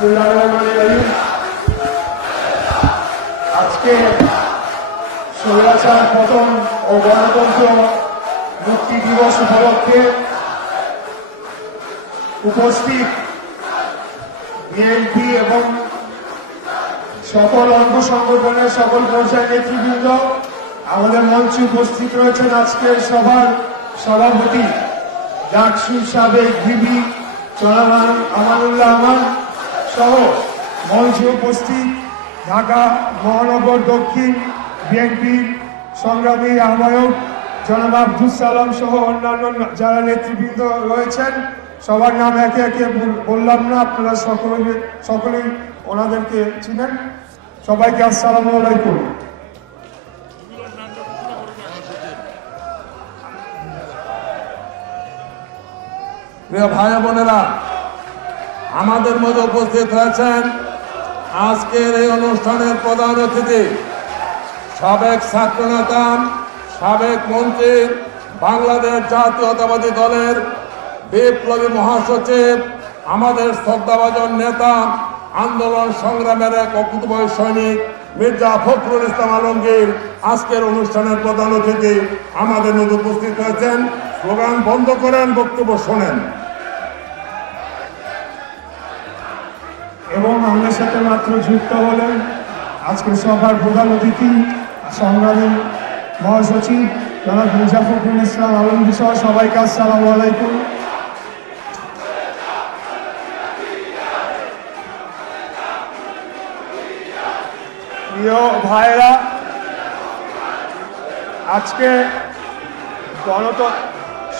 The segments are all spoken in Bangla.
বিসমিল্লাহির আজকে স্বৈরাচার পতন ও গণতন্ত্র মুক্তি দিবস উপলক্ষে উপস্থিত বিএনপি এবং সকল অঙ্গ সংগঠনের সকল পর্যায়ের নেতৃবৃন্দ, আমাদের মঞ্চে উপস্থিত রয়েছেন আজকের সভার সভাপতি ডাকসুর সাবেক ভিপি জনাব আমানুল্লাহ আমান সহ মঞ্চে উপস্থিত ঢাকা মহানগর দক্ষিণ বিএনপির সংগ্রামী আহ্বায়ক জনাব আব্দুল সালাম সহ অন্যান্য যারা নেতৃবৃন্দ রয়েছেন, সবার নাম একে একে বললাম না, আপনারা সকলেই ওনাদেরকে চিনেন। সবাইকে আসসালামু আলাইকুম। প্রিয় ভাই বোনেরা, আমাদের মধ্যে উপস্থিত হয়েছেন আজকের এই অনুষ্ঠানের প্রধান অতিথি সাবেক ছাত্রনেতা, সাবেক মন্ত্রী, বাংলাদেশ জাতীয়তাবাদী দলের বিপ্লবী মহাসচিব, আমাদের শ্রদ্ধাভাজন নেতা, আন্দোলন সংগ্রামের এক অকুতোভয় সৈনিক মির্জা ফখরুল ইসলাম আলমগীর আজকের অনুষ্ঠানের প্রধান অতিথি আমাদের মধ্যে উপস্থিত হয়েছেন। স্লোগান বন্ধ করেন, বক্তব্য শোনেন। এবং আমাদের সাথে মাত্র যুক্ত হলেন আজকের সভার প্রধান অতিথি সংগ্রামী মহাসচিব জনাব মির্জা ফখরুল ইসলাম আলমগীর সহ সবাইকে আসসালামু আলাইকুম। প্রিয় ভাইরা, আজকে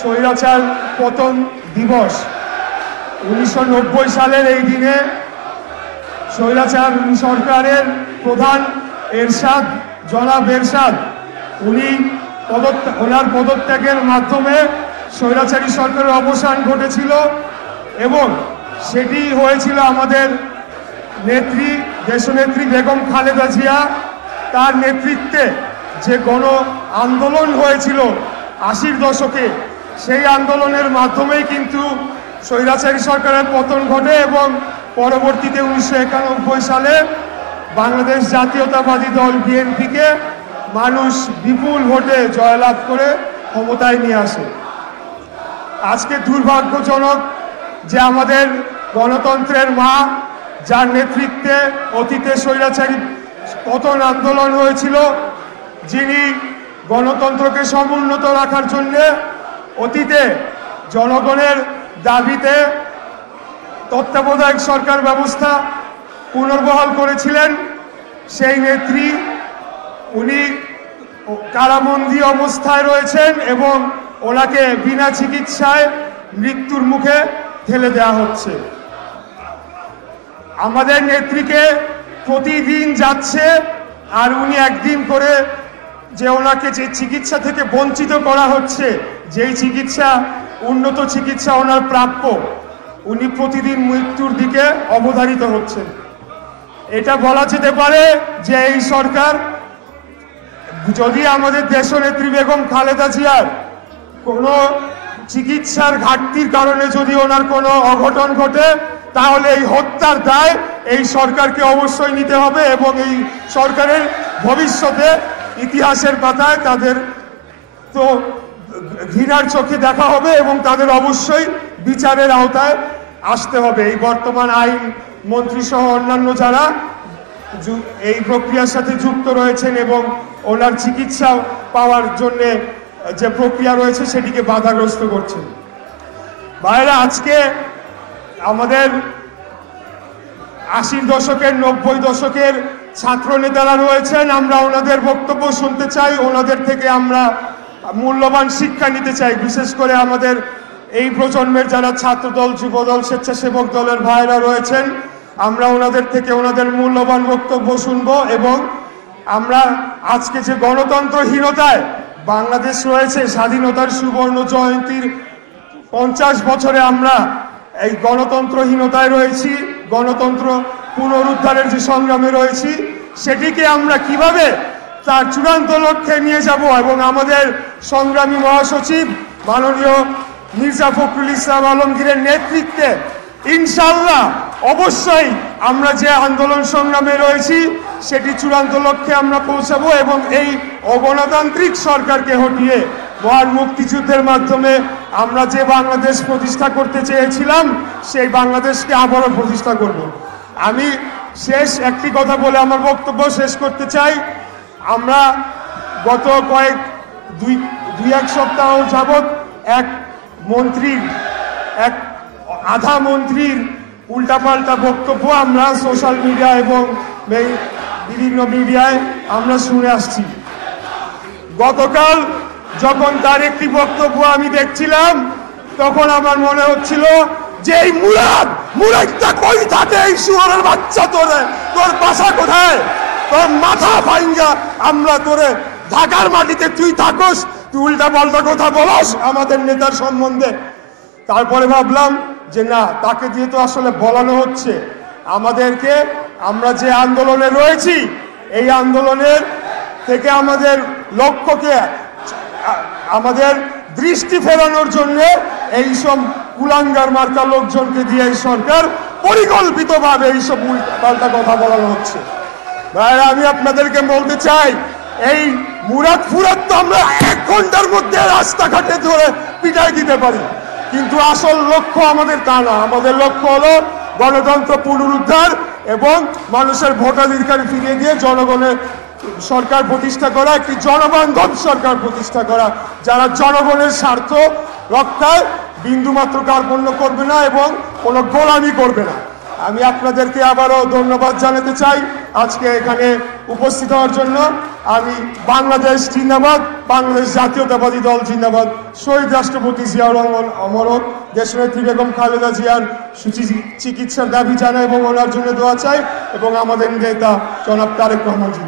স্বৈরাচার পতন দিবস। 1990 সালের এই দিনে স্বৈরাচার সরকারের প্রধান এরশাদ, জনাব এরশাদ, ওনার পদত্যাগের মাধ্যমে স্বৈরাচারী সরকারের অবসান ঘটেছিল এবং সেটি হয়েছিল আমাদের নেত্রী, দেশনেত্রী বেগম খালেদা জিয়া তার নেতৃত্বে যে গণ আন্দোলন হয়েছিল 80-র দশকে, সেই আন্দোলনের মাধ্যমেই কিন্তু স্বৈরাচারী সরকারের পতন ঘটে এবং পরবর্তীতে 1991 সালে বাংলাদেশ জাতীয়তাবাদী দল বিএনপিকে মানুষ বিপুল ভোটে জয়লাভ করে ক্ষমতায় নিয়ে আসে। আজকে দুর্ভাগ্যজনক যে আমাদের গণতন্ত্রের মা, যার নেতৃত্বে অতীতে স্বৈরাচারী পতন আন্দোলন হয়েছিল, যিনি গণতন্ত্রকে সমুন্নত রাখার জন্য অতীতে জনগণের দাবিতে তত্ত্বাবধায়ক সরকার ব্যবস্থা পুনর্বহাল করেছিলেন, সেই নেত্রী উনি কারাবন্দী অবস্থায় রয়েছেন এবং ওনাকে বিনা চিকিৎসায় মৃত্যুর মুখে ঠেলে দেওয়া হচ্ছে। আমাদের নেত্রীকে প্রতিদিন যাচ্ছে আর উনি একদিন করে যে ওনাকে যে চিকিৎসা থেকে বঞ্চিত করা হচ্ছে, যেই চিকিৎসা, উন্নত চিকিৎসা ওনার প্রাপ্য, উনি প্রতিদিন মৃত্যুর দিকে অবধারিত হচ্ছেন। এটা বলা যেতে পারে যে এই সরকার, যদি আমাদের দেশনেত্রী বেগম খালেদা জিয়ার কোনো চিকিৎসার ঘাটতির কারণে যদি ওনার কোনো অঘটন ঘটে, তাহলে এই হত্যার দায় এই সরকারকে অবশ্যই নিতে হবে এবং এই সরকারের ভবিষ্যতে ইতিহাসের পাতায় তাদের তো ঘৃণার চোখে দেখা হবে এবং তাদের অবশ্যই বিচারের আওতায় আসতে হবে। এই বর্তমান আইন মন্ত্রী সহ অন্যান্য যারা এই প্রক্রিয়ার সাথে যুক্ত রয়েছেন এবং ওনার চিকিৎসা পাওয়ার জন্য যে প্রক্রিয়া রয়েছে সেটিকে বাধাগ্রস্ত করছেন। ভাইরা, আজকে আমাদের 80-র দশকের, 90 দশকের ছাত্র নেতারা রয়েছেন, আমরা ওনাদের বক্তব্য শুনতে চাই, ওনাদের থেকে আমরা মূল্যবান শিক্ষা নিতে চাই। বিশেষ করে আমাদের এই প্রজন্মের যারা ছাত্রদল, যুবদল, স্বেচ্ছাসেবক দলের ভাইরা রয়েছেন, আমরা ওনাদের থেকে ওনাদের মূল্যবান বক্তব্য শুনবো এবং আমরা আজকে যে গণতন্ত্রহীনতায় বাংলাদেশ রয়েছে, স্বাধীনতার সুবর্ণ জয়ন্তীর 50 বছরে আমরা এই গণতন্ত্রহীনতায় রয়েছি, গণতন্ত্র পুনরুদ্ধারের যে সংগ্রামে রয়েছি, সেটিকে আমরা কিভাবে তার চূড়ান্ত লক্ষ্যে নিয়ে যাব এবং আমাদের সংগ্রামী মহাসচিব মাননীয় মির্জা ফখরুল ইসলাম আলমগীরের নেতৃত্বে ইনশাআল্লাহ অবশ্যই আমরা যে আন্দোলন সংগ্রামে রয়েছি সেটি চূড়ান্ত লক্ষ্যে আমরা পৌঁছাবো এবং এই অগণতান্ত্রিক সরকারকে হটিয়ে মহান মুক্তিযুদ্ধের মাধ্যমে আমরা যে বাংলাদেশ প্রতিষ্ঠা করতে চেয়েছিলাম সেই বাংলাদেশকে আবারও প্রতিষ্ঠা করব। আমি শেষ একটি কথা বলে আমার বক্তব্য শেষ করতে চাই। আমরা গত দুই এক সপ্তাহ যাবৎ এক আধা মন্ত্রীর উল্টাপাল্টা বক্তব্য আমরা সোশ্যাল মিডিয়া এবং বিভিন্ন মিডিয়ায় আমরা শুনে আসছি। গতকাল যখন তার একটি বক্তব্য আমি দেখছিলাম তখন আমার মনে হচ্ছিল যে এই মুরাদটা কই থাকে, এই শুয়োরের বাচ্চা তোর বাসা কোথায়, তোর মাথা ভাঙ্গা আমরা তোরে ঢাকার মাটিতে তুই থাকস, তুই উল্টা পাল্টা কথা বলস আমাদের নেতার সম্বন্ধে। তারপরে ভাবলাম যে না, তাকে দিয়ে তো আসলে বলানো হচ্ছে আমাদেরকে, আমরা যে আন্দোলনে রয়েছি এই আন্দোলনের থেকে আমাদের লক্ষ্যকে আমাদের দৃষ্টি ফেরানোর জন্য এইসব কুলাঙ্গার মার্কা লোকজনকে দিয়ে এই সরকার পরিকল্পিতভাবে এইসব উল্টাপাল্টা কথা বলানো হচ্ছে। ভাইরা, আমি আপনাদেরকে বলতে চাই, এই মুরাদ তো আমরা 1 ঘন্টার মধ্যে রাস্তাঘাটে ধরে পিটাই দিতে পারি, কিন্তু আসল লক্ষ্য আমাদের তা না। আমাদের লক্ষ্য হলো গণতন্ত্র পুনরুদ্ধার এবং মানুষের ভোটাধিকার ফিরিয়ে দিয়ে জনগণের সরকার প্রতিষ্ঠা করা, একটি জনবান্ধব সরকার প্রতিষ্ঠা করা, যারা জনগণের স্বার্থ রক্ষায় বিন্দুমাত্র কার্পণ্য করবে না এবং কোনো গোলামি করবে না। আমি আপনাদেরকে আবারও ধন্যবাদ জানাতে চাই আজকে এখানে উপস্থিত হওয়ার জন্য। আমি বাংলাদেশ জিন্দাবাদ, বাংলাদেশ জাতীয়তাবাদী দল জিন্দাবাদ, শহীদ রাষ্ট্রপতি জিয়াউর রহমান অমর হোক, দেশনেত্রী বেগম খালেদা জিয়ার চিকিৎসার দাবি জানাই এবং ওনার জন্য দোয়া চাই এবং আমাদের নেতা জনাব তারেক রহমান জিন্দাবাদ।